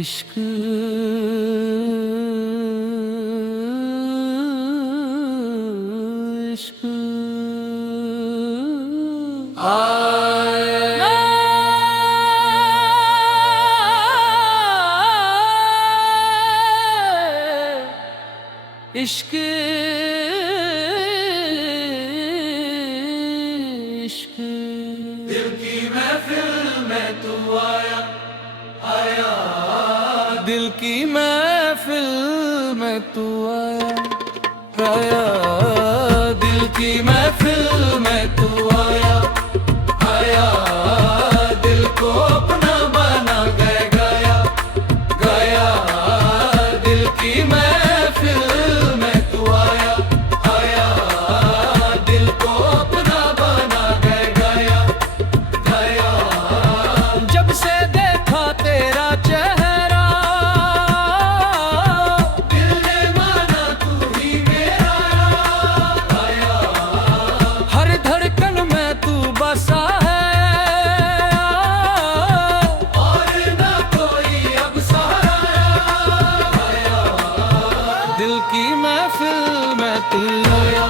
इश्क इश्क इश्क इश्क दिल की महफिल में तू आया आया, दिल की महफिल में तू आया आया, दिल की महफिल में तू आया आया, दिल को अपना बना गए गाया गाया, दिल की महफिल में तू आया आया, दिल को अपना बना गए गाया गाया। जब से देखा तेरा चेहरा दिल ने माना तू ही मेरा आया, हर धड़कन में तू बसा है और ना कोई अब सहारा आया, दिल की महफिल में तू आया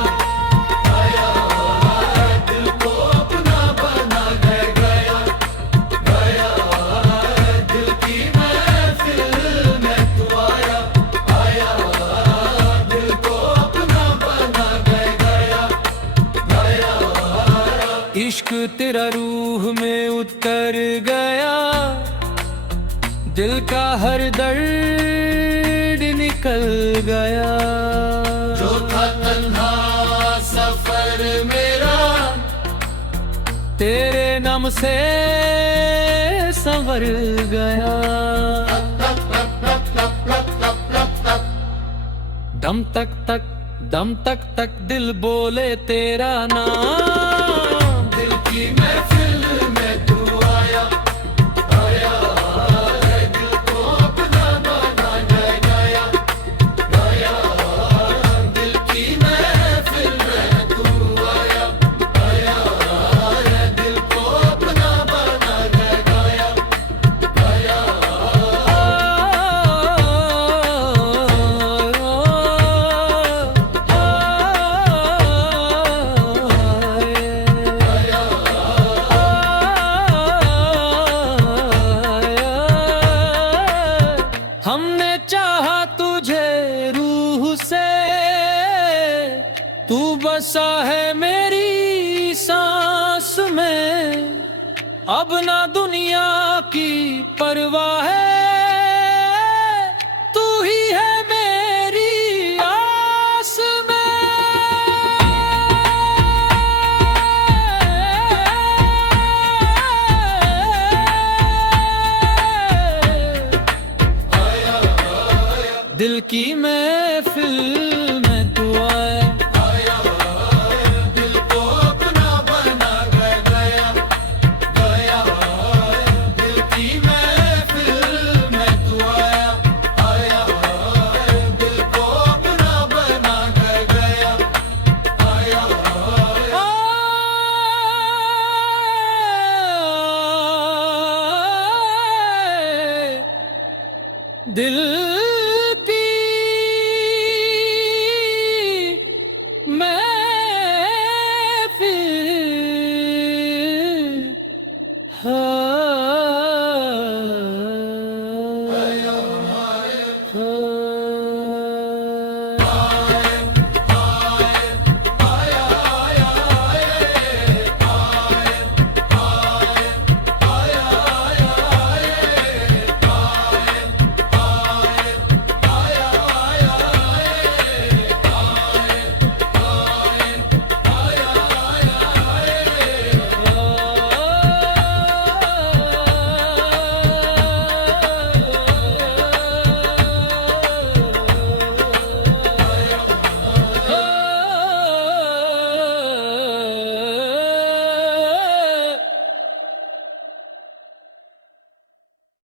आया, दिल को अपना बना गए गाया गाया, दिल की महफिल में तू आया आया, दिल को अपना बना गए गाया गाया। इश्क तेरा रूह में उतर गया, दिल का हर दर्द निकल गया, जो था तन्हा सफर मेरा तेरे नाम से संवर गया। दम तक तक दिल बोले तेरा नाम, दिल की महफिल में तू आया आया, दिल को अपना बना गए गाया गाया, दिल की महफिल में तू आया आया, दिल को अपना बना गए गाया गाया। हमने चाहा तुझे रूह से, तू बसा है मेरी सांस में, अब ना दुनिया की परवाह है,